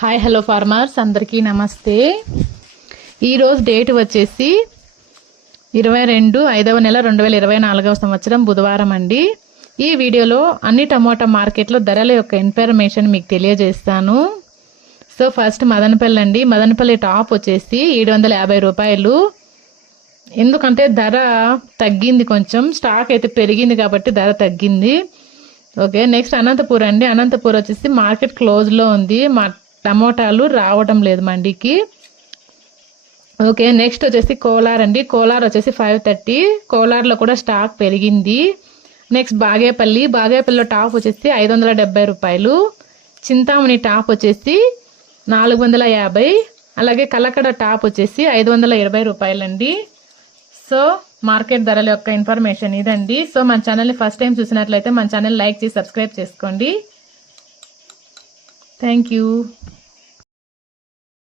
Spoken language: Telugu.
హాయ్ హలో ఫార్మర్స్ అందరికీ నమస్తే. ఈరోజు డేట్ వచ్చేసి 22/5/2024 బుధవారం అండి. ఈ వీడియోలో అన్ని టమోటా మార్కెట్లో ధరల యొక్క ఇన్ఫర్మేషన్ మీకు తెలియజేస్తాను. సో ఫస్ట్ మదనపల్లి అండి. మదనపల్లి టాప్ వచ్చేసి 750 రూపాయలు. ఎందుకంటే ధర తగ్గింది, కొంచెం స్టాక్ అయితే పెరిగింది కాబట్టి ధర తగ్గింది. ఓకే, నెక్స్ట్ అనంతపూర్ అండి. అనంతపూర్ వచ్చేసి మార్కెట్ క్లోజ్లో ఉంది, టమోటాలు రావడం లేదు మండికి. ఓకే, నెక్స్ట్ వచ్చేసి కోలార్ అండి. కోలార్ వచ్చేసి 530. కోలార్లో కూడా స్టాక్ పెరిగింది. నెక్స్ట్ బాగేపల్లిలో టాప్ వచ్చేసి 570 రూపాయలు. చింతామణి టాప్ వచ్చేసి 450. అలాగే కలకడ టాప్ వచ్చేసి 520 రూపాయలండి. సో మార్కెట్ ధరల యొక్క ఇన్ఫర్మేషన్ ఇదండి. సో మన ఛానల్ని ఫస్ట్ టైం చూసినట్లయితే మన ఛానల్ లైక్ చేసి సబ్స్క్రైబ్ చేసుకోండి. Thank you.